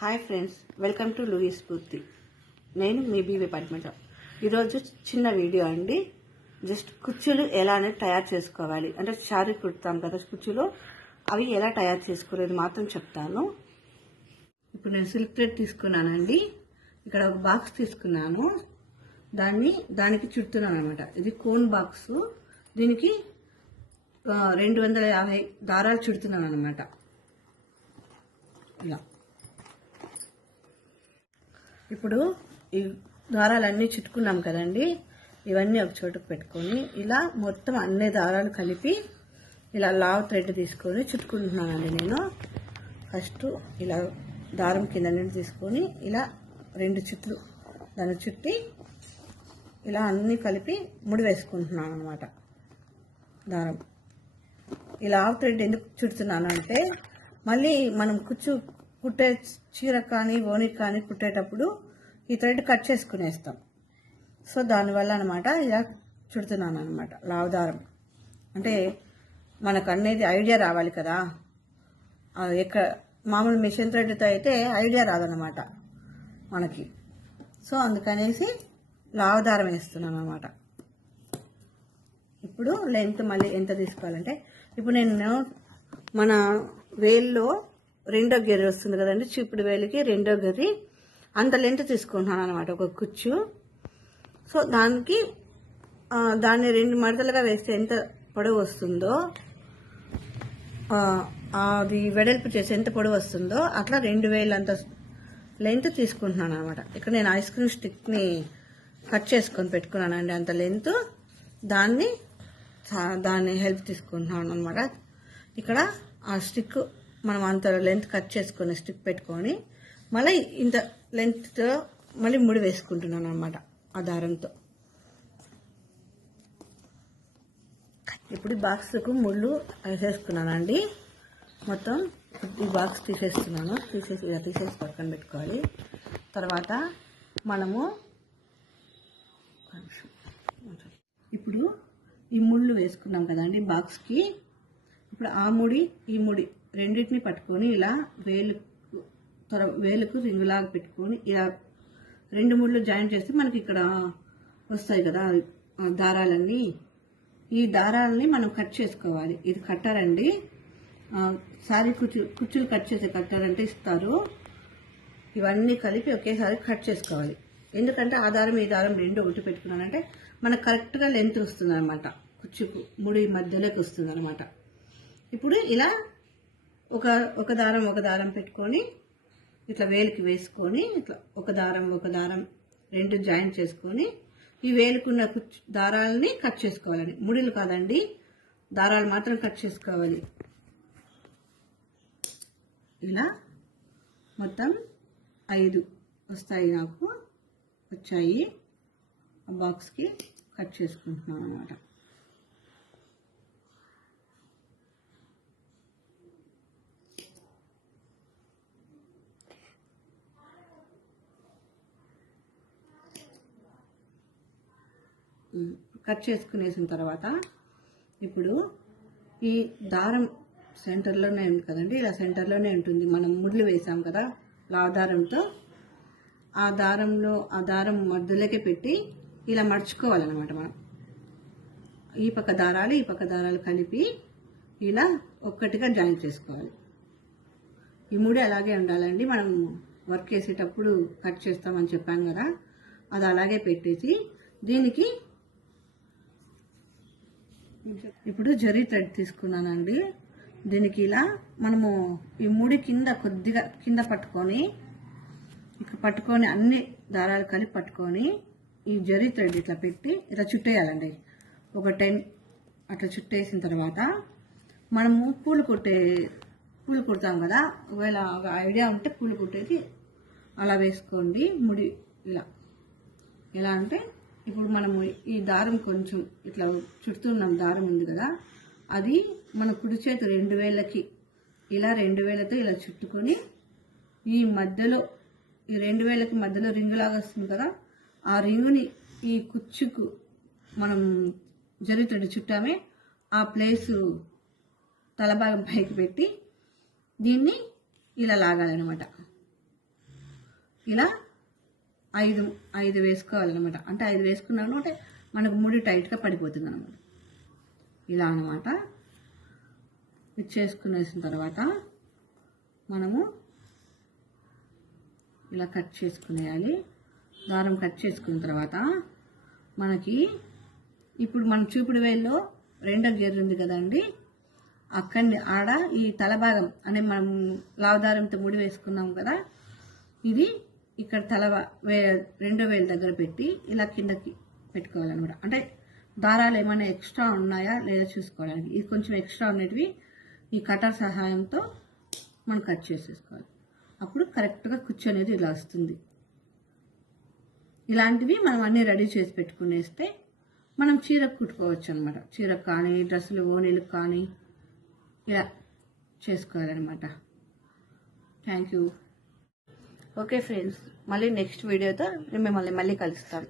Hi friends, welcome to లూయి స్ఫూర్తి. నేను మీ BV Padmaja. ఈరోజు చిన్న వీడియో అండి. జస్ట్ కుచ్చులు ఎలా అనేది తయారు చేసుకోవాలి అంటే శారీ కుడతాం కదా కుచ్చులు, అవి ఎలా తయారు చేసుకోలేదు మాత్రం చెప్తాను. ఇప్పుడు నేను సిల్క్ థ్రెడ్ తీసుకున్నానండి. ఇక్కడ ఒక బాక్స్ తీసుకున్నాను, దానికి చుడుతున్నాను అనమాట. ఇది కోన్ బాక్స్, దీనికి 250 దారాలు చుడుతున్నాను అనమాట. ఇలా ఇప్పుడు ఈ దారాలన్నీ చుట్టుకున్నాం కదండి, ఇవన్నీ ఒక చోటుకు పెట్టుకొని ఇలా మొత్తం అన్ని దారాలు కలిపి ఇలా లావ్ థ్రెడ్ తీసుకొని చుట్టుకుంటున్నానండి. నేను ఫస్ట్ ఇలా దారం కింద నుండి తీసుకొని ఇలా 2 చుట్లు దాన్ని చుట్టి ఇలా అన్నీ కలిపి ముడి వేసుకుంటున్నాను అనమాట. దారం ఈ లావ్ థ్రెడ్ ఎందుకు చుడుతున్నాను అంటే, మళ్ళీ మనం కుట్టే చీర కానీ ఓనికి కానీ కుట్టేటప్పుడు ఈ థ్రెడ్ కట్ చేసుకునేస్తాం. సో దానివల్ల అనమాట ఇలా చుడుతున్నాను అనమాట. లావు దారం అంటే మనకు అనేది ఐడియా రావాలి కదా. ఎక్కడ మామూలు మిషన్ థ్రెడ్తో అయితే ఐడియా రాదనమాట మనకి. సో అందుకనేసి లావు దారం వేస్తున్నాను అనమాట. ఇప్పుడు లెంత్ మళ్ళీ ఎంత తీసుకోవాలంటే, ఇప్పుడు నేను మన వేల్లో 2వ గెర్రి వస్తుంది కదండి, చూపుడు వేలికి 2వ గెర్రి అంత లెంత్ తీసుకుంటున్నాను అనమాట ఒక కుచ్చు. సో దాన్ని 2 మడతలుగా వేస్తే ఎంత పొడవు వస్తుందో, అది వెడల్పు చేసి ఎంత పొడవు వస్తుందో అట్లా 2000 అంత లెంత్ తీసుకుంటున్నాను అనమాట. ఇక్కడ నేను ఐస్ క్రీమ్ స్టిక్ని కట్ చేసుకొని పెట్టుకున్నానండి, అంత లెంత్. దాన్ని హెల్ప్ తీసుకుంటున్నాను అనమాట. ఇక్కడ ఆ స్టిక్ మనం అంత లెంత్ కట్ చేసుకొని స్టిక్ పెట్టుకొని మళ్ళీ ఇంత లెంత్తో మళ్ళీ ముడి వేసుకుంటున్నాను అనమాట ఆ దారంతో. ఇప్పుడు ఈ బాక్స్కు ముళ్ళు వేసేసుకున్నానండి. మొత్తం ఈ బాక్స్ తీసేసి పక్కన పెట్టుకోవాలి. తర్వాత మనము ఇప్పుడు ఈ ముళ్ళు వేసుకున్నాం కదండి బాక్స్కి. ఇప్పుడు ఆ ముడి ఈ ముడి రెండింటిని పట్టుకొని ఇలా వేలుకు రింగులాగా పెట్టుకొని ఇలా 2 ముళ్ళు జాయిన్ చేస్తే మనకి ఇక్కడ వస్తాయి కదా దారాలన్నీ. ఈ దారాలని మనం కట్ చేసుకోవాలి. ఇది కట్టర్ అండి, సారీ కుచ్చులు కట్ చేసే కట్టర్ అంటే ఇస్తారు. ఇవన్నీ కలిపి ఒకేసారి కట్ చేసుకోవాలి. ఎందుకంటే ఆ దారం ఈ దారం 2 ఒకటి పెట్టుకున్నానంటే మనకు కరెక్ట్గా లెంత్ వస్తుంది అనమాట. కుచ్చుకు ముడి మధ్యలోకి వస్తుంది అనమాట. ఇప్పుడు ఇలా ఒక దారం పెట్టుకొని ఇట్లా వేలికి వేసుకొని ఇట్లా ఒక దారం 2 జాయిన్ చేసుకొని ఈ వేలుకున్న దారాలని కట్ చేసుకోవాలండి. ముడిలు కాదండి, దారాలు మాత్రం కట్ చేసుకోవాలి. ఇలా మొత్తం 5 వస్తాయి, నాకు వచ్చాయి. ఆ బాక్స్కి కట్ చేసుకుంటున్నాను అన్నమాట. కట్ చేసుకునేసిన తర్వాత ఇప్పుడు ఈ దారం సెంటర్లోనే ఉంది కదండి, ఇలా సెంటర్లోనే ఉంటుంది. మనం ముడ్లు వేసాం కదా లావు దారంతో, ఆ దారం మధ్యలోకి పెట్టి ఇలా మడుచుకోవాలన్నమాట. మనం ఈ పక్క దారాలు కలిపి ఇలా ఒక్కటిగా జాయిన్ చేసుకోవాలి. ఈ ముడి అలాగే ఉండాలండి. మనం వర్క్ చేసేటప్పుడు కట్ చేస్తామని చెప్పాను కదా, అది అలాగే పెట్టేసి దీనికి ఇప్పుడు జరీ థ్రెడ్ తీసుకున్నానండి. దీనికి ఇలా మనము ఈ ముడి కొద్దిగా కింద పట్టుకొని అన్ని దారాలు కలిపి పట్టుకొని ఈ జరీ థ్రెడ్ ఇట్లా పెట్టి ఇట్లా చుట్టేయాలండి. ఒక 10 అట్లా చుట్టేసిన తర్వాత మనము పూలు కుడతాం కదా, ఒకవేళ ఒక ఐడియా ఉంటే పూలు కుట్టేది అలా వేసుకోండి. ముడి ఎలా అంటే, ఇప్పుడు మనము ఈ దారం కొంచెం ఇట్లా చుడుతున్నాం, దారం ఉంది కదా, అది మన కుడి చేతి 2 వేళ్ళకి ఇలా 2 వేళ్ళతో ఇలా చుట్టుకొని ఈ 2 వేళ్ళకి మధ్యలో రింగులాగా వస్తుంది కదా, ఆ రింగుని ఈ కుచ్చుకు మనం జరుగుతుంది చుట్టామే ఆ ప్లేసు తలభాగం పైకి పెట్టి దీన్ని ఇలా లాగాలన్నమాట. ఇలా 5 వేసుకోవాలన్నమాట. అంటే 5 వేసుకున్నాను అంటే మనకు ముడి టైట్గా పడిపోతుంది అనమాట. ఇలా అనమాట. ఇది చేసుకునేసిన తర్వాత మనము ఇలా కట్ చేసుకునేయాలి. దారం కట్ చేసుకున్న తర్వాత మనకి ఇప్పుడు మన చూపుడు వేల్లో 2వ గేర్ ఉంది కదండి, అక్కడిని ఆడ ఈ తల భాగం అనే మనం లావదారంతో ముడి వేసుకున్నాం కదా, ఇది ఇక్కడ 2వ వేలు దగ్గర పెట్టి ఇలా కిందకి పెట్టుకోవాలన్నమాట. అంటే దారాలు ఏమైనా ఎక్స్ట్రా ఉన్నాయా లేదా చూసుకోవడానికి. ఇది కొంచెం ఎక్స్ట్రా ఉన్నటివి ఈ కటర్ సహాయంతో మనం కట్ చేసేసుకోవాలి. అప్పుడు కరెక్ట్గా కుచ్చు అనేది ఇలా వస్తుంది. ఇలాంటివి మనం అన్నీ రెడీ చేసి పెట్టుకునేస్తే మనం చీరకు కుట్టుకోవచ్చు అనమాట. చీరకు కానీ డ్రెస్సులు ఓనీలకు కానీ ఇలా చేసుకోవాలన్నమాట. Thank you. ఓకే ఫ్రెండ్స్, మళ్ళీ నెక్స్ట్ వీడియోతో మిమ్మల్ని మళ్ళీ కలుస్తాను.